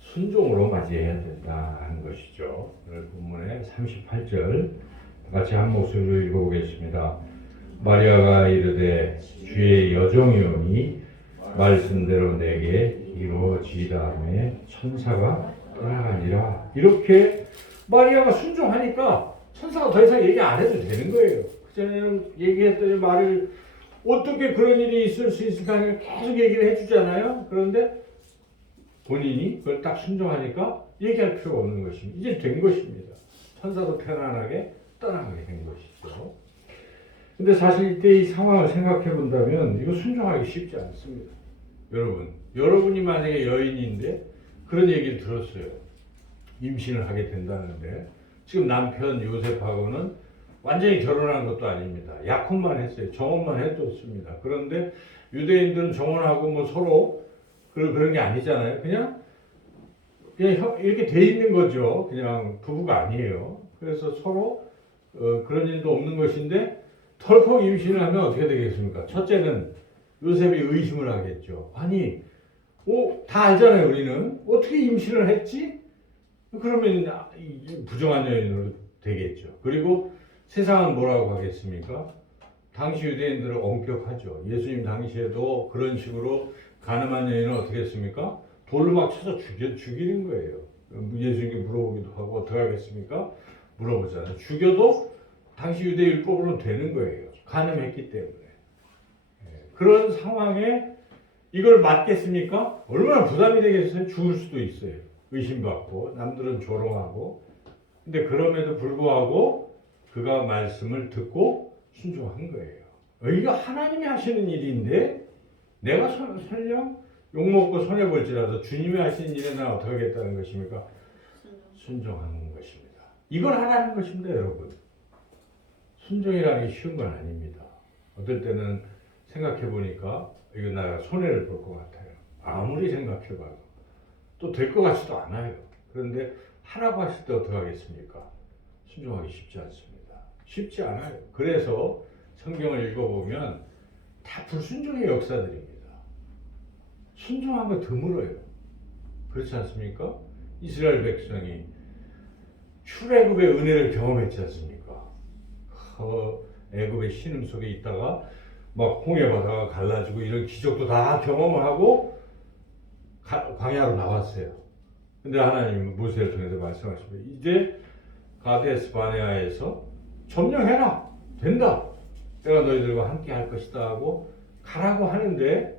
순종으로 맞이해야 된다 하는 것이죠. 오늘 본문의 38절 같이 한 목소리로 읽어보겠습니다. 마리아가 이르되 주의 여종이오니 말씀대로 내게 이루어지이다 하며 천사가 떠나가니라. 이렇게 마리아가 순종하니까 천사가 더 이상 얘기 안 해도 되는 거예요. 그전에는 얘기했더니 말을 어떻게 그런 일이 있을 수 있을까 계속 얘기를 해주잖아요. 그런데 본인이 그걸 딱 순종하니까 얘기할 필요가 없는 것입니다. 이제 된 것입니다. 천사도 편안하게 떠나가게 된 것이죠. 근데 사실 이때 이 상황을 생각해 본다면 이거 순종하기 쉽지 않습니다. 여러분이 만약에 여인인데 그런 얘기를 들었어요. 임신을 하게 된다는데 지금 남편 요셉하고는 완전히 결혼한 것도 아닙니다. 약혼만 했어요. 정혼만 해뒀습니다. 그런데 유대인들은 정혼하고 뭐 서로 그런 게 아니잖아요. 그냥 이렇게 돼 있는 거죠. 그냥 부부가 아니에요. 그래서 서로 그런 일도 없는 것인데 덜컥 임신을 하면 어떻게 되겠습니까? 첫째는 요셉이 의심을 하겠죠. 아니, 다 알잖아요. 우리는 어떻게 임신을 했지? 그러면 부정한 여인으로 되겠죠. 그리고 세상은 뭐라고 하겠습니까? 당시 유대인들은 엄격하죠. 예수님 당시에도 그런 식으로 가늠한 여인은 어떻게 했습니까? 돌로 막 쳐서 죽이는 거예요. 예수님께 물어보기도 하고 어떻게 하겠습니까? 물어보잖아요. 죽여도 당시 유대 율법으로는 되는 거예요. 가늠했기 때문에. 그런 상황에 이걸 맞겠습니까? 얼마나 부담이 되겠어요? 죽을 수도 있어요. 의심받고 남들은 조롱하고. 근데 그럼에도 불구하고 그가 말씀을 듣고 순종한 거예요. 이거 하나님이 하시는 일인데 내가 설령 욕먹고 손해볼지라도 주님이 하시는 일에 나 어떻게 하겠다는 것입니까? 순종하는 것입니다. 이걸 하라는 것입니다, 여러분. 순종이라는 게 쉬운 건 아닙니다. 어떨 때는 생각해보니까 이거 내가 손해를 볼 것 같아요. 아무리 생각해봐도 또 될 것 같지도 않아요. 그런데 하라고 하실 때 어떻게 하겠습니까? 순종하기 쉽지 않습니다. 쉽지 않아요. 그래서 성경을 읽어보면 다 불순종의 역사들입니다. 순종한 거 드물어요. 그렇지 않습니까? 이스라엘 백성이 출애굽의 은혜를 경험했지 않습니까? 애굽의 신음 속에 있다가 막 홍해 바다가 갈라지고 이런 기적도 다 경험을 하고 광야로 나왔어요. 근데 하나님은 모세를 통해서 말씀하십니다. 이제 가데스 바네아에서 점령해라. 된다. 내가 너희들과 함께 할 것이다 하고 가라고 하는데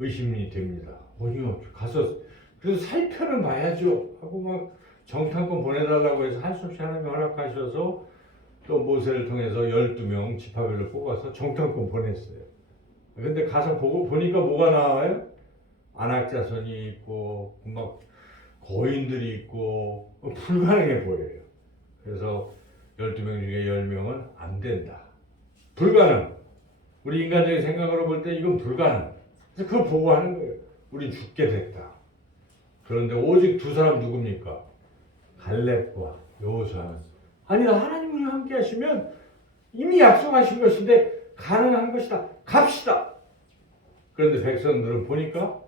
의심이 됩니다. 어디요? 가서 그래서 살펴는 봐야죠 하고 막 정탐꾼 보내달라고 해서 할 수 없이 하나님이 허락하셔서 또 모세를 통해서 12명 지파별로 뽑아서 정탐꾼 보냈어요. 근데 가서 보니까 뭐가 나와요? 안악자손이 있고 막 거인들이 있고 불가능해 보여요. 그래서 12명 중에 10명은 안 된다. 불가능. 우리 인간적인 생각으로 볼 때 이건 불가능. 그래서 그거 보고 하는 거예요. 우린 죽게 됐다. 그런데 오직 두 사람 누굽니까? 갈렙과 여호수아는 아니다. 하나님이 함께 하시면 이미 약속하신 것인데 가능한 것이다. 갑시다. 그런데 백성들은 보니까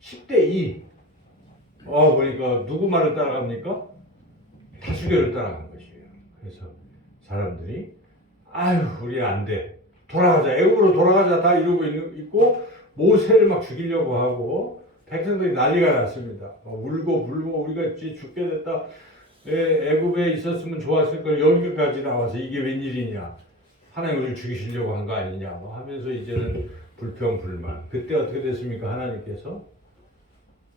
10대 2. 보니까 누구 말을 따라갑니까? 다수결을 따라간 것이에요. 그래서 사람들이 우리 안 돼. 돌아가자. 애굽으로 돌아가자. 다 이러고 있고 모세를 막 죽이려고 하고 백성들이 난리가 났습니다. 울고 불고 우리가 이제 죽게 됐다. 애굽에 있었으면 좋았을 걸 여기까지 나와서 이게 웬일이냐. 하나님 우리를 죽이시려고 한 거 아니냐 하면서 이제는 불평 불만. 그때 어떻게 됐습니까? 하나님께서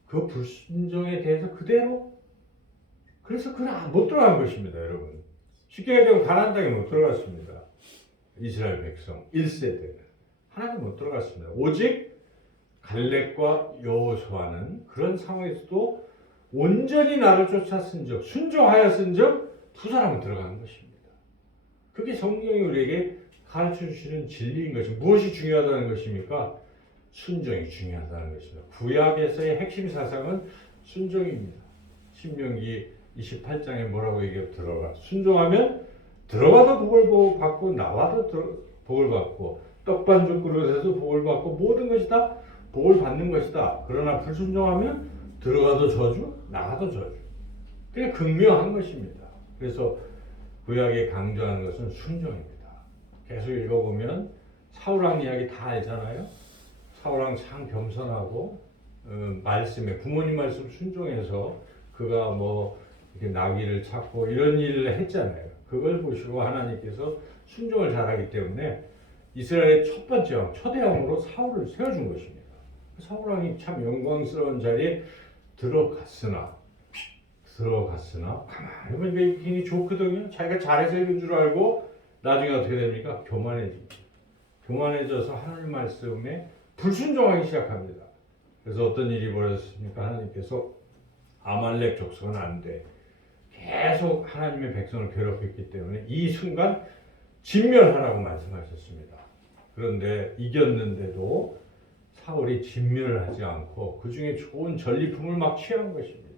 그 불순종에 대해서 그대로 그래서 그냥 못 들어간 것입니다. 여러분. 쉽게 얘기하면 가나안 땅에 못 들어갔습니다. 이스라엘 백성 1세대는 하나도 못 들어갔습니다. 오직 갈렙과 여호수아는 그런 상황에서도 온전히 나를 쫓았은즉 순종하였은즉 두 사람은 들어가는 것입니다. 그게 성경이 우리에게 가르쳐 주시는 진리인 것입니다. 무엇이 중요하다는 것입니까? 순종이 중요하다는 것입니다. 구약에서의 핵심 사상은 순종입니다. 신명기 28장에 뭐라고 얘기하면 들어가. 순종하면 들어가도 복을 받고 나와도 복을 받고 떡반죽 그릇에서 복을 받고 모든 것이 다 복을 받는 것이다. 그러나 불순종하면 들어가도 저주, 나가도 저주. 그게 극명한 것입니다. 그래서 구약에 강조하는 것은 순종입니다. 계속 읽어보면 사울왕 이야기 다 알잖아요. 사울왕 참 겸손하고 말씀에 부모님 말씀 순종해서 그가 뭐 이렇게 나귀를 찾고 이런 일을 했잖아요. 그걸 보시고 하나님께서 순종을 잘하기 때문에 이스라엘의 첫 번째 왕, 초대 왕으로 사울을 세워준 것입니다. 사울왕이 참 영광스러운 자리에 들어갔으나 가만히 보니까 굉장히 좋거든요. 자기가 잘해서 이런 줄 알고 나중에 어떻게 됩니까? 교만해져서 하나님 말씀에 불순종하기 시작합니다. 그래서 어떤 일이 벌어졌습니까? 하나님께서 아말렉 족속은 안 돼. 계속 하나님의 백성을 괴롭혔기 때문에 이 순간 진멸하라고 말씀하셨습니다. 그런데 이겼는데도 사울이 진멸을 하지 않고 그 중에 좋은 전리품을 막 취한 것입니다.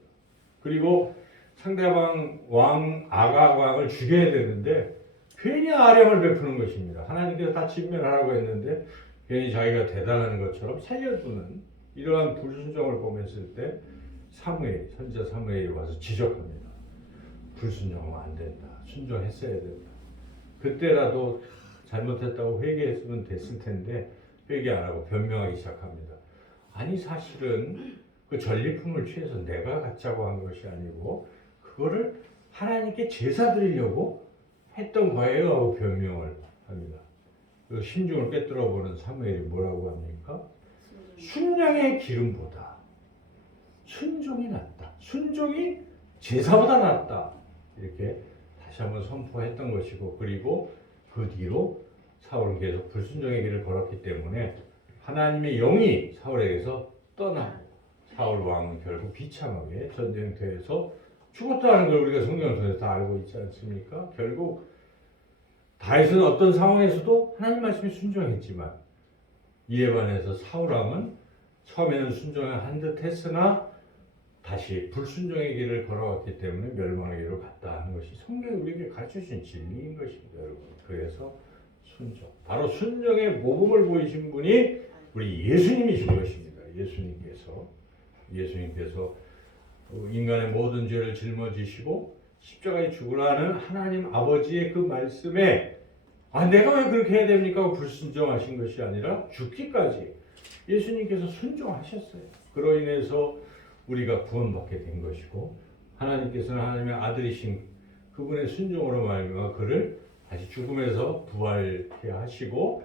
그리고 상대방 왕 아각 왕을 죽여야 되는데 괜히 아량을 베푸는 것입니다. 하나님께서 다 진멸하라고 했는데 괜히 자기가 대단한 것처럼 살려주는 이러한 불순종을 보냈을 때 선지자 사무엘이 와서 지적합니다. 불순종하면 안 된다. 순종했어야 된다. 그때라도 잘못했다고 회개했으면 됐을 텐데 회개 안 하고 변명하기 시작합니다. 아니 사실은 그 전리품을 취해서 내가 갖자고 한 것이 아니고 그거를 하나님께 제사 드리려고 했던 거예요 하고 변명을 합니다. 그 심중을 꿰뚫어 보는 사무엘이 뭐라고 합니까? 순양의 기름보다 순종이 낫다. 순종이 제사보다 낫다. 이렇게 다시 한번 선포했던 것이고 그리고 그 뒤로 사울은 계속 불순종의 길을 걸었기 때문에 하나님의 영이 사울에게서 떠나 사울 왕은 결국 비참하게 전쟁터에서 죽었다는 걸 우리가 성경을 통해서 다 알고 있지 않습니까? 결국 다윗은 어떤 상황에서도 하나님 말씀에 순종했지만 이에 반해서 사울 왕은 처음에는 순종을 한 듯 했으나 다시 불순종의 길을 걸어왔기 때문에 멸망의 길로 갔다 하는 것이 성경이 우리에게 가르쳐주신 진리인 것입니다, 여러분. 그래서 순종. 바로 순종의 모범을 보이신 분이 우리 예수님이신 것입니다. 예수님께서 인간의 모든 죄를 짊어지시고 십자가에 죽으라는 하나님 아버지의 그 말씀에 내가 왜 그렇게 해야 됩니까? 불순종하신 것이 아니라 죽기까지 예수님께서 순종하셨어요. 그로 인해서 우리가 구원받게 된 것이고 하나님께서는 하나님의 아들이신 그분의 순종으로 말미암아 그를 다시 죽음에서 부활케 하시고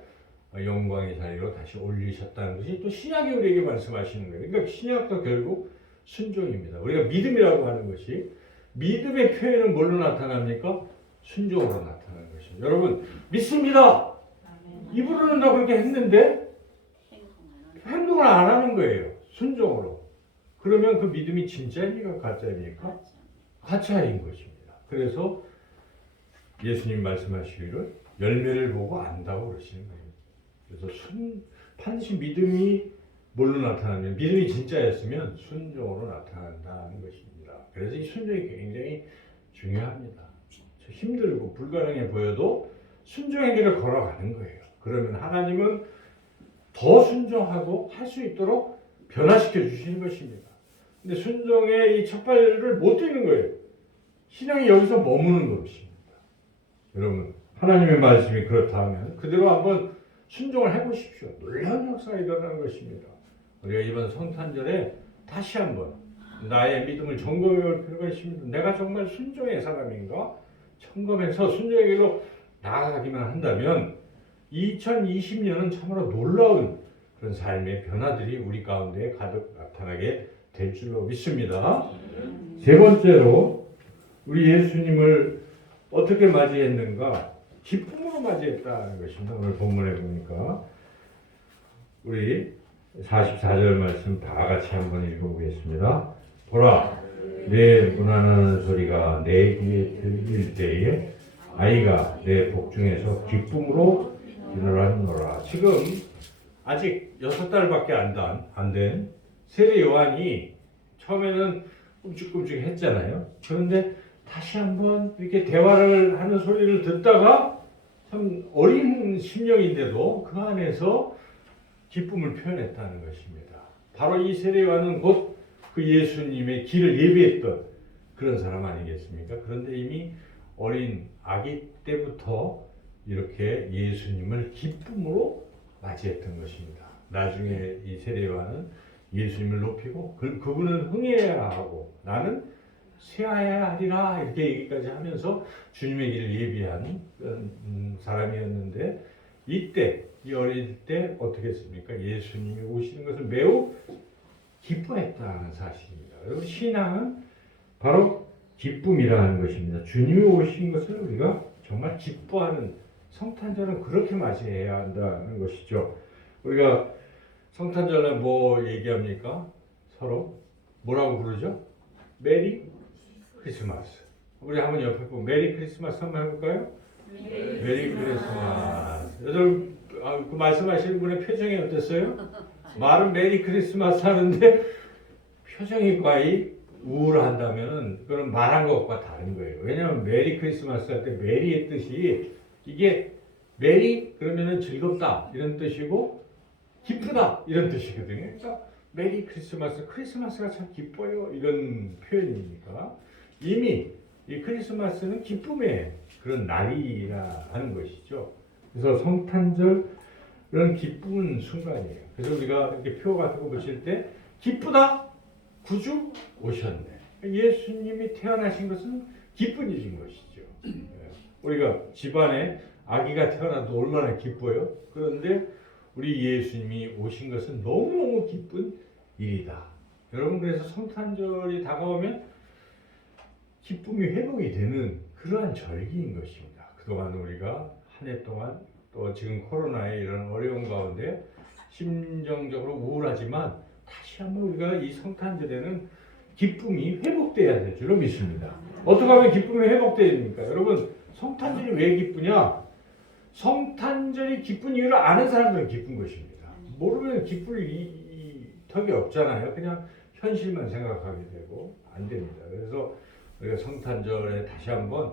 영광의 자리로 다시 올리셨다는 것이 또 신약이 우리에게 말씀하시는 거예요. 그러니까 신약도 결국 순종입니다. 우리가 믿음이라고 하는 것이 믿음의 표현은 뭘로 나타납니까? 순종으로 나타나는 것입니다. 여러분 믿습니다. 입으로는 다 그렇게 했는데 행동을 안 하는 거예요. 순종으로. 그러면 그 믿음이 진짜입니까? 가짜입니까? 가짜인 것입니다. 그래서 예수님 말씀하시기를 열매를 보고 안다고 그러시는 거예요. 그래서 반드시 믿음이 뭘로 나타나면 믿음이 진짜였으면 순종으로 나타난다는 것입니다. 그래서 이 순종이 굉장히 중요합니다. 힘들고 불가능해 보여도 순종의 길을 걸어가는 거예요. 그러면 하나님은 더 순종하고 할 수 있도록 변화시켜 주시는 것입니다. 근데 순종의 이 첫발을 못 뛰는 거예요. 신앙이 여기서 머무는 것입니다. 여러분 하나님의 말씀이 그렇다면 그대로 한번 순종을 해보십시오. 놀라운 역사가 일어나는 것입니다. 우리가 이번 성탄절에 다시 한번 나의 믿음을 점검해 볼 필요가 있습니다. 내가 정말 순종의 사람인가? 점검해서 순종의 길로 나아가기만 한다면 2020년은 참으로 놀라운 그런 삶의 변화들이 우리 가운데 가득 나타나게 될 줄로 믿습니다. 세 번째로 우리 예수님을 어떻게 맞이했는가? 기쁨으로 맞이했다는 것입니다. 오늘 본문에 보니까 우리 44절 말씀 다 같이 한번 읽어보겠습니다. 보라, 내 문안하는 소리가 내 귀에 들릴 때에 아이가 내 복중에서 기쁨으로 일어나노라. 지금 아직 6달밖에 안 된 세례 요한이 처음에는 끔찍끔찍 했잖아요. 그런데 다시 한번 이렇게 대화를 하는 소리를 듣다가 참 어린 심령인데도 그 안에서 기쁨을 표현했다는 것입니다. 바로 이 세례요한은 곧 그 예수님의 길을 예비했던 그런 사람 아니겠습니까? 그런데 이미 어린 아기 때부터 이렇게 예수님을 기쁨으로 맞이했던 것입니다. 나중에 이 세례요한은 예수님을 높이고 그분은 흥해야 하고 나는 쇠하여야 하리라 이렇게 얘기까지 하면서 주님의 길을 예비한 그런 사람이었는데 이때 이 어릴 때 어떻게 했습니까? 예수님이 오시는 것을 매우 기뻐했다는 사실입니다. 그리고 신앙은 바로 기쁨이라는 것입니다. 주님이 오신 것을 우리가 정말 기뻐하는 성탄절은 그렇게 맞이해야 한다는 것이죠. 우리가 성탄절에 뭐 얘기합니까? 서로 뭐라고 부르죠? 메리 크리스마스. 우리 한번 옆에 보고 메리 크리스마스 한번 해볼까요? 메리 크리스마스. 여러분 그 말씀하시는 분의 표정이 어땠어요? 말은 메리 크리스마스 하는데 표정이 거의 우울한다면은 그건 말한 것과 다른 거예요. 왜냐하면 메리 크리스마스 할 때 메리의 뜻이 이게 메리 그러면은 즐겁다 이런 뜻이고 기쁘다 이런 뜻이거든요. 그러니까 메리 크리스마스, 크리스마스가 참 기뻐요 이런 표현이니까 이미 이 크리스마스는 기쁨의 그런 날이라 하는 것이죠. 그래서 성탄절은 기쁜 순간이에요. 그래서 우리가 이렇게 표 같은 거 붙일 때 기쁘다 구주 오셨네. 예수님이 태어나신 것은 기쁜 일인 것이죠. 우리가 집안에 아기가 태어나도 얼마나 기뻐요. 그런데 우리 예수님이 오신 것은 너무너무 기쁜 일이다. 여러분 그래서 성탄절이 다가오면 기쁨이 회복이 되는 그러한 절기인 것입니다. 그동안 우리가 한 해 동안 또 지금 코로나의 이런 어려운 가운데 심정적으로 우울하지만 다시 한번 우리가 이 성탄절에는 기쁨이 회복돼야 될 줄로 믿습니다. 어떻게 하면 기쁨이 회복됩니까? 여러분 성탄절이 왜 기쁘냐? 성탄절이 기쁜 이유를 아는 사람들은 기쁜 것입니다. 모르면 기쁠 턱이 없잖아요. 그냥 현실만 생각하게 되고 안 됩니다. 그래서 우리가 성탄절에 다시 한번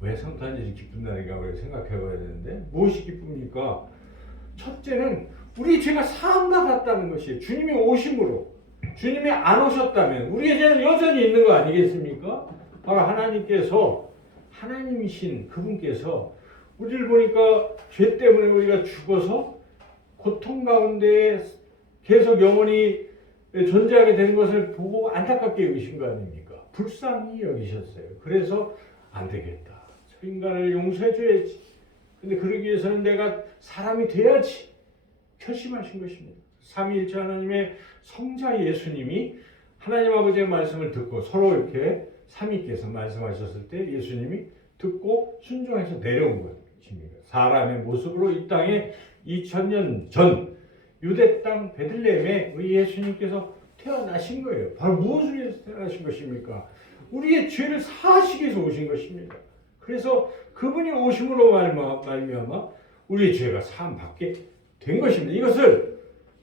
왜 성탄절이 기쁜 날인가 우리가 생각해 봐야 되는데 무엇이 기쁩니까? 첫째는 우리 죄가 사함받았다는 것이에요. 주님이 오심으로. 주님이 안 오셨다면 우리의 죄는 여전히 있는 거 아니겠습니까? 바로 하나님께서 하나님이신 그분께서 우리를 보니까 죄 때문에 우리가 죽어서 고통 가운데 계속 영원히 존재하게 되는 것을 보고 안타깝게 여기신 거 아닙니까? 불쌍히 여기셨어요. 그래서 안 되겠다. 저 인간을 용서해 줘야지. 근데 그러기 위해서는 내가 사람이 돼야지. 결심하신 것입니다. 삼위일체 하나님의 성자 예수님이 하나님 아버지의 말씀을 듣고 서로 이렇게 삼위께서 말씀하셨을 때 예수님이 듣고 순종해서 내려온 것입니다. 사람의 모습으로 이 땅에 2000년 전 유대 땅 베들레헴에 우리 예수님께서 태어나신 거예요. 바로 무엇을 위해서 태어나신 것입니까? 우리의 죄를 사하시기 위해서 오신 것입니다. 그래서 그분이 오심으로 말미암아 우리의 죄가 사함받게 된 것입니다. 이것을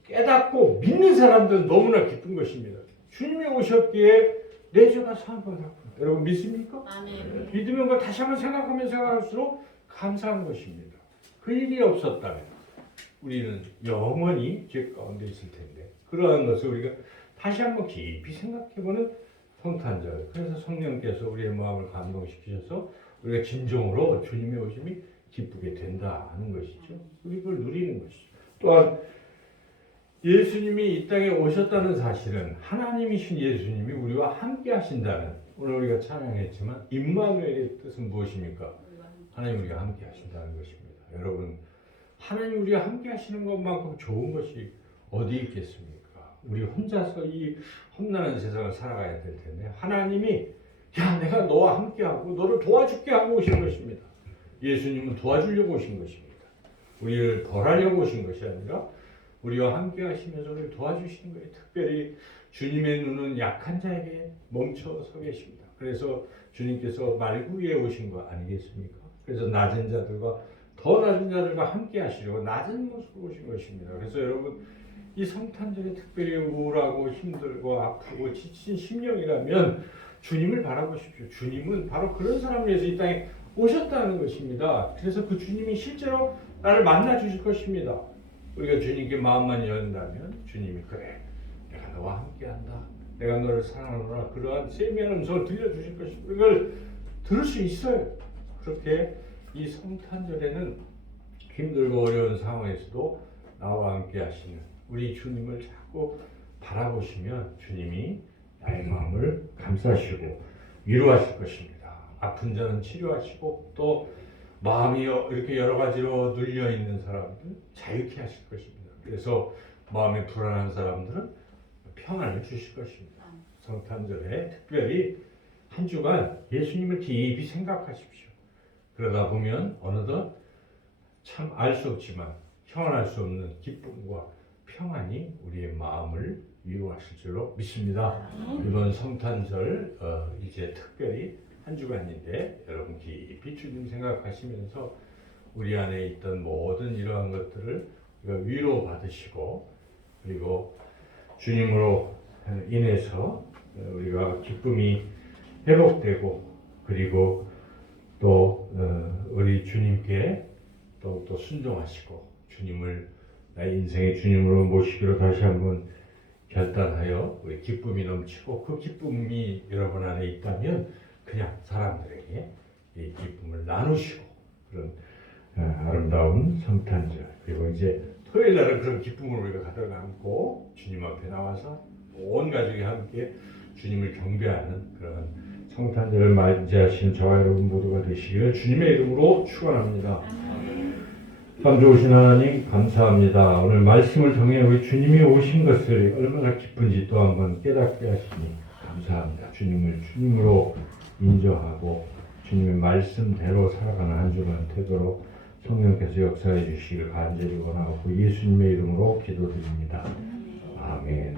깨닫고 믿는 사람들은 너무나 기쁜 것입니다. 주님이 오셨기에 내 죄가 사함받았구나. 여러분 믿습니까? 아멘. 믿으면 그걸 다시 한번 생각하면 생각할수록 감사한 것입니다. 그 일이 없었다면 우리는 영원히 죄 가운데 있을 텐데 그러한 것을 우리가 다시 한번 깊이 생각해보는 성탄절. 그래서 성령께서 우리의 마음을 감동시키셔서 우리가 진정으로 주님의 오심이 기쁘게 된다 하는 것이죠. 우리 그걸 누리는 것이죠. 또한 예수님이 이 땅에 오셨다는 사실은 하나님이신 예수님이 우리와 함께 하신다는 오늘 우리가 찬양했지만 임마누엘의 뜻은 무엇입니까? 하나님 우리가 함께 하신다는 것입니다. 여러분 하나님 우리가 함께 하시는 것만큼 좋은 것이 어디 있겠습니까? 우리 혼자서 이 험난한 세상을 살아가야 될 텐데 하나님이 야 내가 너와 함께하고 너를 도와줄게 하고 오신 것입니다. 예수님은 도와주려고 오신 것입니다. 우리를 벌하려고 오신 것이 아니라 우리와 함께 하시면서 우리를 도와주시는 거예요. 특별히 주님의 눈은 약한 자에게 멈춰서 계십니다. 그래서 주님께서 말구 위에 오신 거 아니겠습니까? 그래서 낮은 자들과 더 낮은 자들과 함께 하시려고 낮은 모습으로 오신 것입니다. 그래서 여러분 이 성탄절이 특별히 우울하고 힘들고 아프고 지친 심령이라면 주님을 바라보십시오. 주님은 바로 그런 사람을 위해서 이 땅에 오셨다는 것입니다. 그래서 그 주님이 실제로 나를 만나 주실 것입니다. 우리가 주님께 마음만 연다면 주님이 그래 내가 너와 함께한다 내가 너를 사랑하노라 그러한 세미한 음성을 들려주실 것입니다. 이걸 들을 수 있어요. 그렇게 이 성탄절에는 힘들고 어려운 상황에서도 나와 함께 하시는 우리 주님을 자꾸 바라보시면 주님이 나의 마음을 감싸시고 위로하실 것입니다. 아픈 자는 치료하시고 또 마음이 이렇게 여러 가지로 눌려 있는 사람들 자유케 하실 것입니다. 그래서 마음이 불안한 사람들은 평안을 주실 것입니다. 성탄절에 특별히 한 주간 예수님을 깊이 생각하십시오. 그러다 보면 어느덧 참 알 수 없지만 형언할 수 없는 기쁨과 평안이 우리의 마음을 위로하실 줄로 믿습니다. 이번 성탄절 이제 특별히 한 주간인데 여러분 깊이 주님 생각하시면서 우리 안에 있던 모든 이러한 것들을 우리가 위로 받으시고 그리고 주님으로 인해서 우리가 기쁨이 회복되고 그리고 또 우리 주님께 또 순종하시고 주님을 나의 인생의 주님으로 모시기로 다시 한번 결단하여 우리 기쁨이 넘치고 그 기쁨이 여러분 안에 있다면 그냥 사람들에게 이 기쁨을 나누시고 그런 아름다운 성탄절 그리고 이제 토요일 날은 그런 기쁨을 우리가 가득 안고 주님 앞에 나와서 온 가족이 함께 주님을 경배하는 그런 성탄절을 맞이하신 저와 여러분 모두가 되시기를 주님의 이름으로 축원합니다. 참 좋으신 하나님 감사합니다. 오늘 말씀을 통해 우리 주님이 오신 것을 얼마나 기쁜지 또 한번 깨닫게 하시니 감사합니다. 주님을 주님으로 인정하고 주님의 말씀대로 살아가는 한 주간 되도록 성령께서 역사해 주시기를 간절히 원하고 예수님의 이름으로 기도드립니다. 아멘.